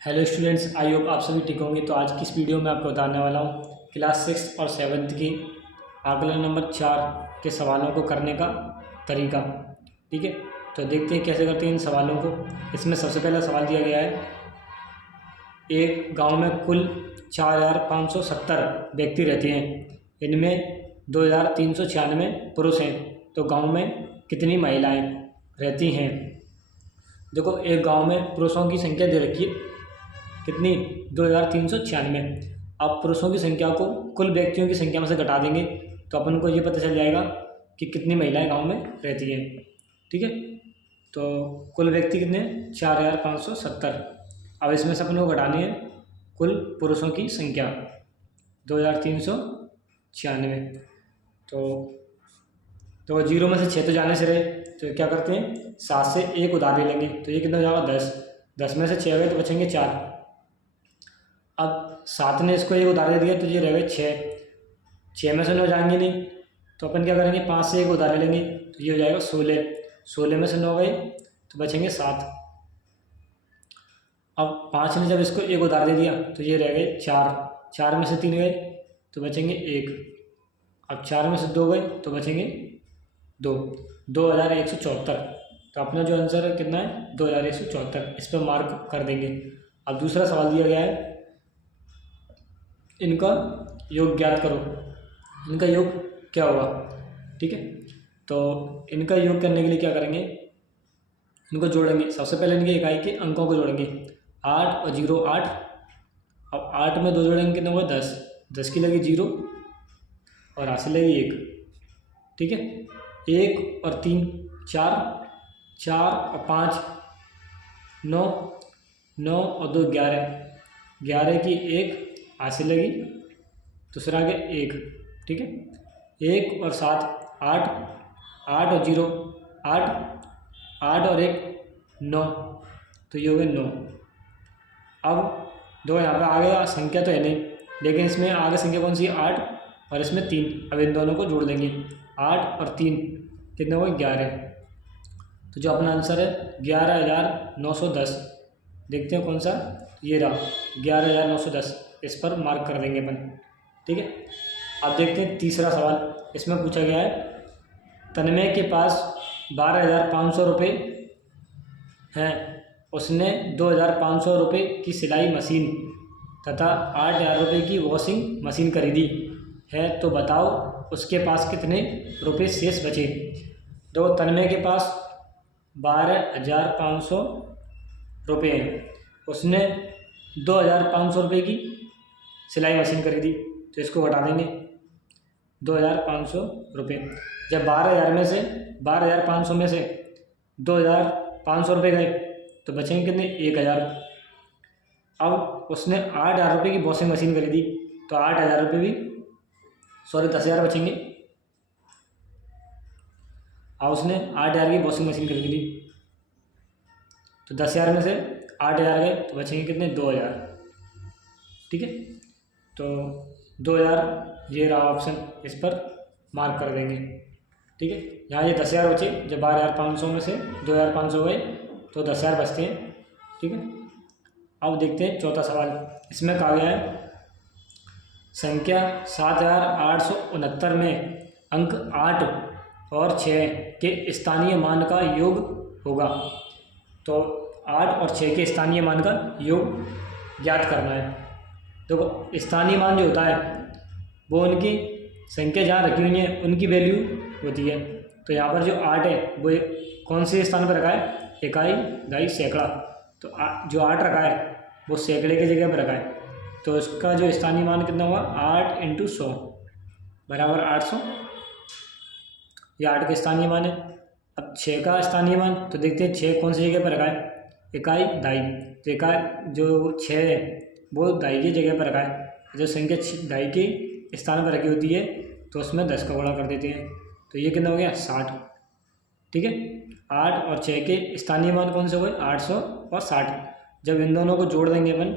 Hello students, I hope आप सभी ठीक होंगे। तो आज की इस वीडियो में आपको बताने वाला हूँ क्लास 6 और 7th की आकलन नंबर 4 के सवालों को करने का तरीका। ठीक है, तो देखते हैं कैसे करते हैं इन सवालों को। इसमें सबसे पहला सवाल दिया गया है, एक गांव में कुल 4,570 व्यक्ति रहते हैं, इनमें 2,396 पुरुष हैं, तो गांव में कितनी महिलाएं रहती हैं। देखो, एक गांव में पुरुषों की संख्या दे रखी है कितनी, 2,396। अब पुरुषों की संख्या को कुल व्यक्तियों की संख्या में से घटा देंगे तो अपन को ये पता चल जाएगा कि कितनी महिलाएं गांव में रहती हैं। ठीक है, तो कुल व्यक्ति कितने, 4,570। अब इसमें से अपन को घटानी है कुल पुरुषों की संख्या 2,396। तो जीरो में से 6 तो जाने से रहे, तो क्या करते हैं, 7 से 1 उधार ले लेंगे, तो ये कितना हो जाएगा, 10। 10 में से 6 गए तो बचेंगे 4। अब 7 ने इसको 1 उधार दे दिया तो ये रह गए 6। 6 में से 9 जाएंगे नहीं, तो अपन क्या करेंगे, 5 से 1 उधार ले लेंगे, तो ये हो जाएगा 16। 16 में से 9 गए तो बचेंगे 7। अब 5 ने जब इसको 1 उधार दे दिया तो ये रह गए 4। 4 में से 3 गए तो बचेंगे 1। अब 4 में से 2 गए तो बचेंगे 2। 2,174। तो अपना जो आंसर है कितना है, 2,174। इस पर मार्क कर देंगे। अब दूसरा सवाल दिया गया है, इनका योग ज्ञात करो। इनका योग क्या होगा। ठीक है, तो इनका योग करने के लिए क्या करेंगे, इनको जोड़ेंगे। सबसे पहले इनके इकाई के अंकों को जोड़ेंगे, 8 और 0 8। अब 8 में 2 जोड़ेंगे कितना होगा, 10। 10 की लगी 0 और हासिल लगी 1। ठीक है, 1 और 3 4, 4 और 5 9, 9 और 2 11। 11 की 1 हासिल लगी, दूसरा के 1। ठीक है, 1 और 7 8, 8 और 0 8, 8 और 1 9, तो ये हो गए 9। अब दो यहाँ पे आ गया, संख्या तो है नहीं, लेकिन इसमें आगे संख्या कौन सी है, 8 और इसमें 3। अब इन दोनों को जोड़ देंगे, 8 और 3 कितने हो गए, 11। तो जो अपना आंसर है 11,910। देखते हैं कौन सा, ये रहा 11,910। इस पर मार्क कर देंगे अपन। ठीक है, अब देखते हैं तीसरा सवाल। इसमें पूछा गया है, तन्मय के पास 12,500 रुपये हैं, उसने 2,500 रुपये की सिलाई मशीन तथा 8,000 रुपये की वॉशिंग मशीन खरीदी है, तो बताओ उसके पास कितने रुपये शेष बचे। तो तन्मय के पास 12,500 रुपये हैं, उसने 2,500 रुपये की सिलाई मशीन खरीदी, तो इसको घटा देंगे 2,500 रुपये। जब 12,500 में से 2,500 रुपये गए तो बचेंगे कितने, 1,000। अब उसने 8,000 रुपये की वॉशिंग मशीन खरीदी, तो 8,000 रुपये भी 10,000 बचेंगे। अब उसने 8,000 की वॉशिंग मशीन खरीदी, तो 10,000 में से 8,000 गए तो बचेंगे कितने, 2,000। ठीक है, तो 2,000 ये रहा ऑप्शन, इस पर मार्क कर देंगे। ठीक है, यहाँ ये 10,000 बचे, जब 12,500 में से 2,500 गए तो 10,000 बचते हैं। ठीक है, अब देखते हैं चौथा सवाल। इसमें कहा गया है, संख्या 7,869 में अंक 8 और 6 के स्थानीय मान का योग होगा। तो 8 और 6 के स्थानीय मान का योग ज्ञात करना है। तो स्थानीय मान जो होता है वो उनकी संख्या जहाँ रखी हुई है उनकी वैल्यू होती है। तो यहाँ पर जो 8 है वो कौन से स्थान पर रखा है, इकाई दहाई सैकड़ा। तो जो 8 रखा है वो सैकड़े की जगह पर रखा है, तो इसका जो स्थानीय मान कितना हुआ, 8 × 100 बराबर 800। ये 8 का स्थानीय मान है। अब 6 का स्थानीय मान, तो देखते हैं 6 कौन सी जगह पर रखा है, इकाई दहाई। तो इकाई जो 6 है वो दहाई की जगह पर रखा है। जो संख्या दहाई के स्थान पर रखी होती है तो उसमें 10 का गुणा कर देते हैं, तो ये कितना हो गया, 60। ठीक है, 8 और 6 के स्थानीय मान कौन से हुए, 800 और 60। जब इन दोनों को जोड़ देंगे अपन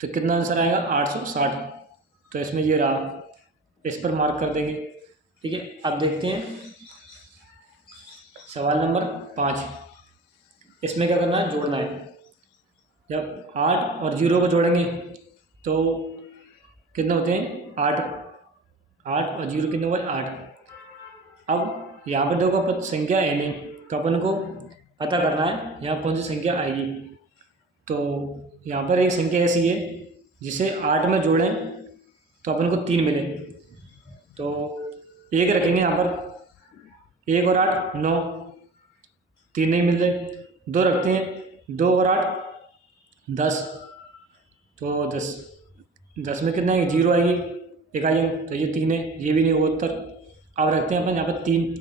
तो कितना आंसर आएगा, 860। तो इसमें ये रहा, इस पर मार्क कर देंगे। ठीक है, अब देखते हैं सवाल नंबर 5। इसमें क्या करना है, जोड़ना है। जब 8 और 0 को जोड़ेंगे तो कितने होते हैं 8, 8 और 0 कितने हुए 8। अब यहाँ पर देखो संख्या है नहीं, तो अपन को पता करना है यहाँ कौन सी संख्या आएगी। तो यहाँ पर एक संख्या ऐसी है जिसे 8 में जोड़ें तो अपन को 3 मिले, तो 1 रखेंगे यहाँ पर, 1 और 8 9, 3 नहीं मिलते। 2 रखते हैं, 2 और 8 10, तो 10 में कितना है 0 आएगी, 1 आएगी, तो ये 3 है, ये भी नहीं होगा उत्तर। अब रखते हैं अपन यहाँ पर 3,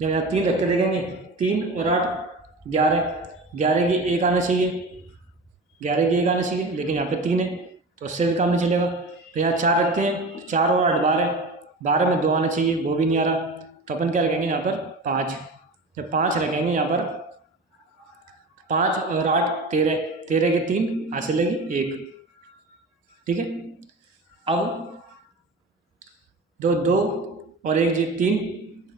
जब यहाँ 3 रख के देखेंगे 3 और 8 11, 11 की 1 आना चाहिए, 11 की 1 आना चाहिए, लेकिन यहाँ पे 3 है तो उससे भी काम नहीं चलेगा। तो यहाँ 4 रखते हैं, 4 और 8 12, 12 में 2 आना चाहिए, वो भी नहीं आ रहा, तो अपन क्या रखेंगे यहाँ पर 5। जब 5 रखेंगे यहाँ पर, 5 और 8 13, 13 के 3 हाथ से लगी 1, ठीक है। अब 2 2 और 1 3,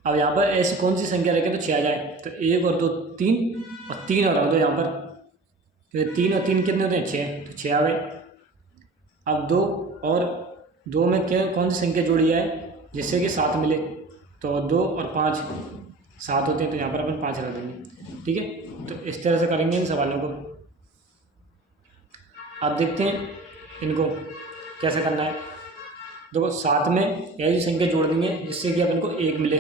अब यहाँ पर ऐसी कौन सी संख्या रखें तो 6 आ जाए, तो 1 और 2 3 और 3 और रख दो यहाँ पर, तो 3 और 3 कितने होते हैं 6, तो 6 आ गए। अब 2 और 2 में क्या कौन सी संख्या जोड़ी है जिससे कि 7 मिले, तो 2 और 5 7 होते हैं, तो यहाँ पर अपन 5 रख देंगे, ठीक है। तो इस तरह से करेंगे इन सवालों को। अब देखते हैं इनको कैसे करना है। देखो 7 में ऐसी संख्या जोड़ देंगे जिससे कि अपन को 1 मिले,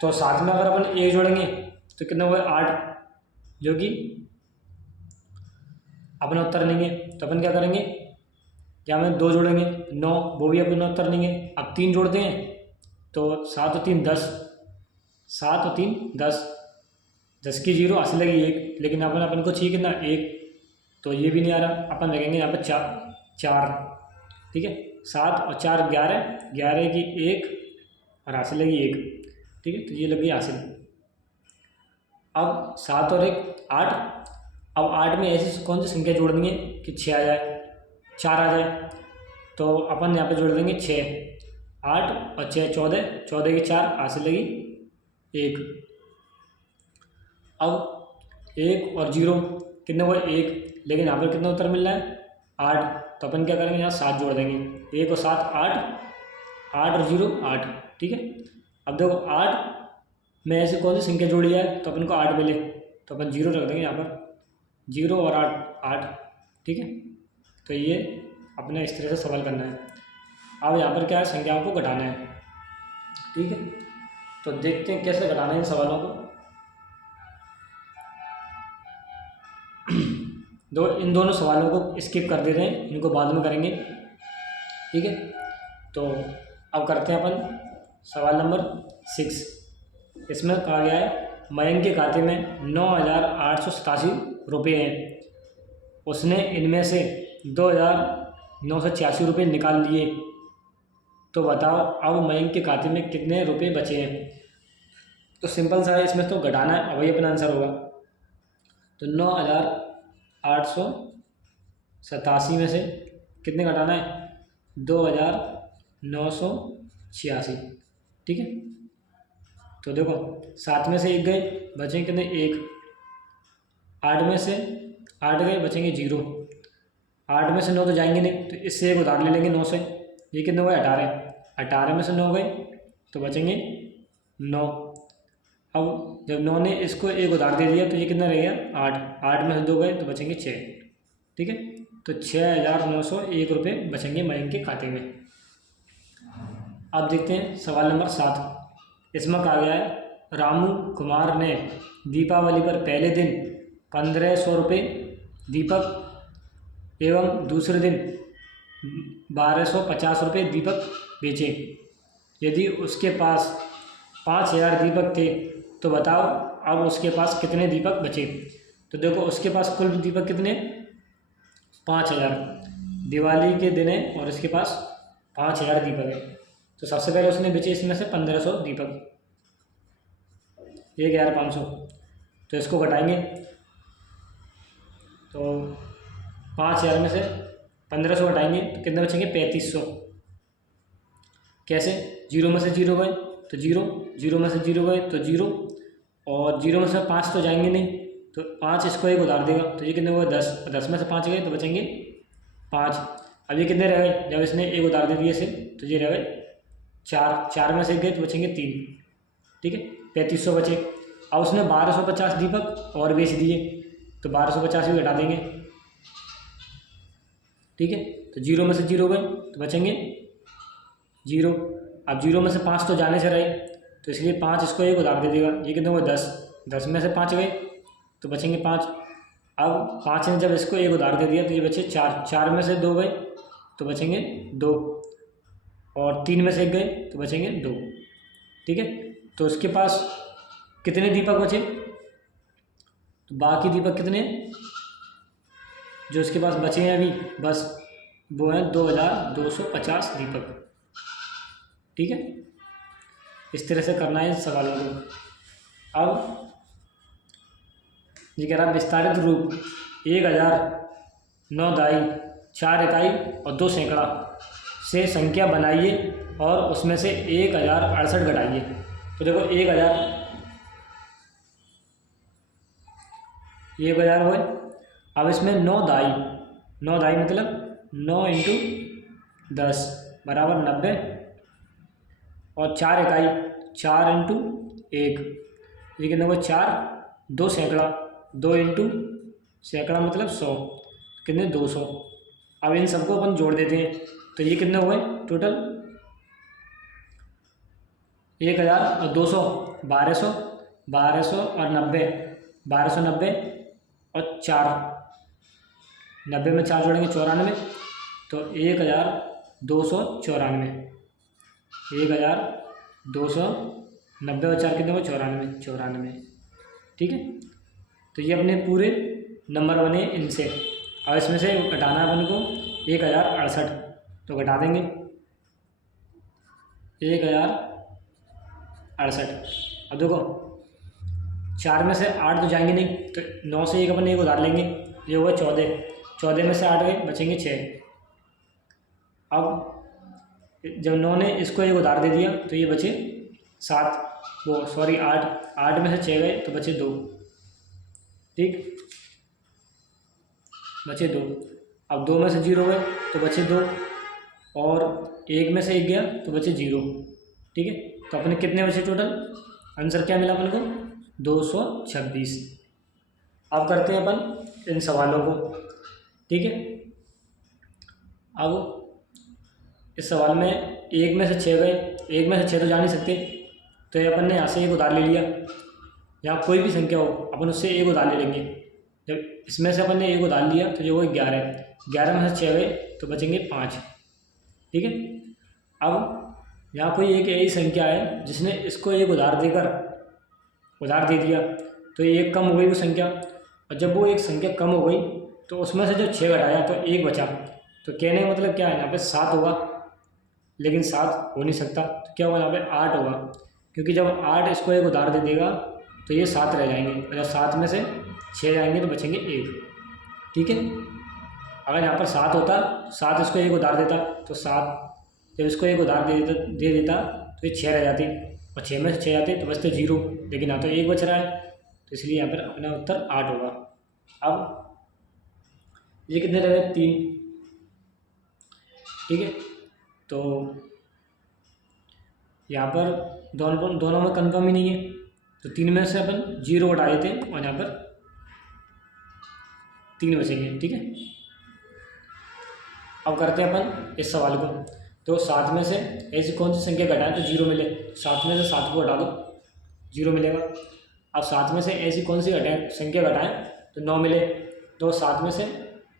तो 7 में अगर अपन 1 जोड़ेंगे तो कितना हुआ 8, जो कि अपना उत्तर लेंगे। तो अपन क्या करेंगे, क्या में 2 जोड़ेंगे 9, वो भी अपना उत्तर लेंगे। अब 3 जोड़ते हैं तो 7 और 3 10, 7 और 3 10, 10 की 0 हासिल लगी 1, लेकिन अपन को चाहिए कितना 1, तो ये भी नहीं आ रहा। अपन रखेंगे यहाँ पर 4, ठीक है। 7 और 4 11, 11 की 1 और हासिल लगी 1, ठीक है, तो ये लगी हासिल। अब 7 और 1 8, अब 8 में ऐसी कौन सी संख्या जोड़ देंगे कि 6 आ जाए, 4 आ जाए, तो अपन यहाँ पे जोड़ देंगे 6, 8 और 6 14, 14 की 4 हासिल लगी 1। अब 1 और 0 कितने हुए 1, लेकिन यहाँ पर कितना उत्तर मिल रहा है 8, तो अपन क्या करेंगे यहाँ 7 जोड़ देंगे, 1 और 7 8, 8 और 0 8, ठीक है। अब देखो 8 में ऐसी कौन सी संख्या जोड़ी है तो अपन को 8 मिले, तो अपन 0 रख देंगे यहाँ पर, 0 और 8, ठीक है। तो ये अपने इस तरह से सवाल करना है। अब यहाँ पर क्या है संख्याओं को घटाना है, ठीक है। तो देखते हैं कैसे घटाना है इन सवालों को। इन दोनों सवालों को स्किप कर देते हैं, इनको बाद में करेंगे, ठीक है। तो अब करते हैं अपन सवाल नंबर 6। इसमें कहा गया है मयंक के खाते में 9,887 रुपये हैं, उसने इनमें से 2,986 रुपये निकाल लिए, तो बताओ अब मयंक के खाते में कितने रुपये बचे हैं। तो सिंपल सा है, इसमें तो घटाना है, वही अपना आंसर होगा। तो 9,887 में से कितने घटाना है 2,986, ठीक है। तो देखो 7 में से 1 गए, बचेंगे कितने 1, 8 में से 8 गए, बचेंगे 0, 8 में से 9 तो जाएंगे नहीं, तो इससे 1 उधार ले लेंगे 9 से, ये कितने हुए 18, 18 में से 9 गए तो बचेंगे 9। अब जब 9 ने इसको 1 उधार दे दिया तो ये कितना रह गया 8, 8 में से 2 गए तो बचेंगे 6, ठीक है। तो 6,901 रुपये बचेंगे मयंक के खाते में। अब देखते हैं सवाल नंबर 7। इसमें कहा गया है रामू कुमार ने दीपावली पर पहले दिन 1,500 रुपये दीपक एवं दूसरे दिन 1,250 रुपये दीपक बेचे। यदि उसके पास 5,000 दीपक थे तो बताओ अब उसके पास कितने दीपक बचे। तो देखो उसके पास कुल दीपक कितने 5,000, दिवाली के दिन है और इसके पास 5,000 दीपक है। तो सबसे पहले उसने बेचे इसमें से 1,500 दीपक, 1,500, तो इसको घटाएंगे तो 5,000 में से 1,500 घटाएंगे तो कितने बचेंगे 3,500। कैसे 0 में से 0 गए तो 0, 0 में से 0 गए तो 0, और 0 में से 5 तो जाएंगे नहीं, तो 5 इसको एक उधार देगा, तो ये कितने हुए 10, 10 में से 5 गए तो बचेंगे 5। अब ये कितने रह गए, जब इसने एक उधार दे दिए इसे तो ये रह गए 4, 4 में से गए तो बचेंगे 3, ठीक है 3500 बचे। अब उसने 1250 दीपक और बेच दिए तो 1250 भी घटा देंगे, ठीक है। तो 0 में से 0 गए तो बचेंगे 0। अब 0 में से 5 तो जाने से रहे तो इसलिए 5 इसको एक उधार दे देगा, ये कितने हुए 10, 10 में से 5 गए तो बचेंगे 5। अब 5 ने जब इसको एक उधार दे दिया तो ये बचे 4, 4 में से 2 गए तो बचेंगे 2, और 3 में से 1 गए तो बचेंगे 2, ठीक है। तो उसके पास कितने दीपक बचे, तो बाकी दीपक कितने जो इसके पास बचे हैं अभी बस वो हैं 2250 दीपक, ठीक है। इस तरह से करना है इस सवालों को। अब ये कह रहा विस्तारित रूप 1000, 9 दाई, 4 इकाई और 2 सैकड़ा से संख्या बनाइए और उसमें से 1068 घटाइए। तो देखो 1000 हुए। अब इसमें 9 दाई, 9 दाई मतलब 9 इंटू 10 बराबर 90, और 4 इकाई 4 इंटू 1, ये कितने हुए 4, 2 सैकड़ा 2 इंटू सैकड़ा मतलब 100, कितने 200। अब इन सबको अपन जोड़ देते हैं तो ये कितने हुए टोटल 1000 और 200 1200, 1200 और 90 1290 और 4, 90 में 4 जोड़ेंगे 94, तो 1294, 1290 और 4 कितने हुए 94, ठीक है। तो ये अपने पूरे नंबर बने इनसे। और इसमें से घटाना है अपन को 1068, तो घटा देंगे 1068। अब देखो 4 में से 8 तो जाएंगे नहीं, तो 9 से 1 अपन एक उधार लेंगे, ये हुआ 14, 14 में से 8 गए बचेंगे 6। अब जब 9 ने इसको एक उधार दे दिया तो ये बचे 7, 8 में से 6 गए तो बचे 2, ठीक बचे 2। अब 2 में से 0 गए तो बचे 2, और 1 में से 1 गया तो बचे 0, ठीक है। तो अपने कितने बचे टोटल, आंसर क्या मिला अपन को 226। अब करते हैं अपन इन सवालों को, ठीक है। अब इस सवाल में 1 में से 6 गए, 1 में से 6 तो जा नहीं सकते, तो ये अपन ने यहाँ से एक उधार ले लिया, यहाँ कोई भी संख्या हो अपन उससे एक उधार ले लेंगे। जब इसमें से अपन ने एक उधार लिया तो जो वो 11, 11 में से 6 गए तो बचेंगे 5, ठीक है। अब यहाँ कोई एक ऐसी संख्या है जिसने इसको एक उधार दे दिया, तो एक कम हो गई वो संख्या, और जब वो एक संख्या कम हो गई तो उसमें से जो 6 घटाया तो 1 बचा। तो कहने का मतलब क्या है, यहाँ पे 7 होगा, लेकिन 7 हो नहीं सकता, तो क्या होगा यहाँ पे 8 होगा, क्योंकि जब 8 इसको एक उधार दे देगा तो ये 7 रह जाएंगे, और जब 7 में से 6 जाएंगे तो बचेंगे 1, ठीक है। अगर यहाँ पर 7 होता, 7 इसको एक उधार देता, तो 7 जब इसको एक उधार दे देता तो ये 6 रह जाती, और 6 में से 6 आते तो बचते 0, लेकिन यहाँ तो 1 बच रहा है, तो इसलिए यहाँ पर अपना उत्तर 8 होगा। अब ये कितने रह गए 3, ठीक है। तो यहाँ पर दोनों में कन्फर्म ही नहीं है, तो 3 में से अपन 0 हटा देते हैं और यहाँ पर 3 बचेंगे, ठीक है। अब करते हैं अपन इस सवाल को। तो 7 में से ऐसी कौन सी संख्या घटाएं तो 0 मिले, 7 में से 7 को हटा दो 0 मिलेगा। अब 7 में से ऐसी कौन सी संख्या घटाएं तो 9 मिले, तो 7 में से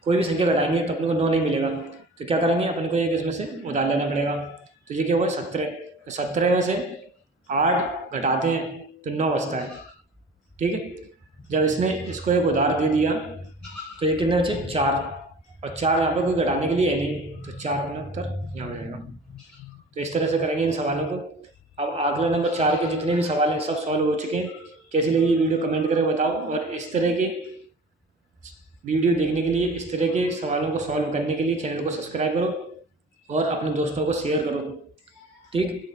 कोई भी संख्या घटाएंगे तो अपने को 9 नहीं मिलेगा, तो क्या करेंगे अपन को एक इसमें से उधार लेना पड़ेगा। तो ये क्या हुआ 17, तो 17 में से 8 घटाते हैं तो 9 बचता है, ठीक है। जब इसने इसको एक उधार दे दिया तो ये कितने बचे 4, और 4 यहाँ पर कोई घटाने के लिए है नहीं, तो 4 अपना उत्तर यहाँ हो जाएगा। तो इस तरह से करेंगे इन सवालों को। अब अगला नंबर 4 के जितने भी सवाल हैं सब सॉल्व हो चुके हैं। कैसी लगी ये वीडियो कमेंट करके बताओ, और इस तरह के वीडियो देखने के लिए, इस तरह के सवालों को सॉल्व करने के लिए चैनल को सब्सक्राइब करो और अपने दोस्तों को शेयर करो, ठीक।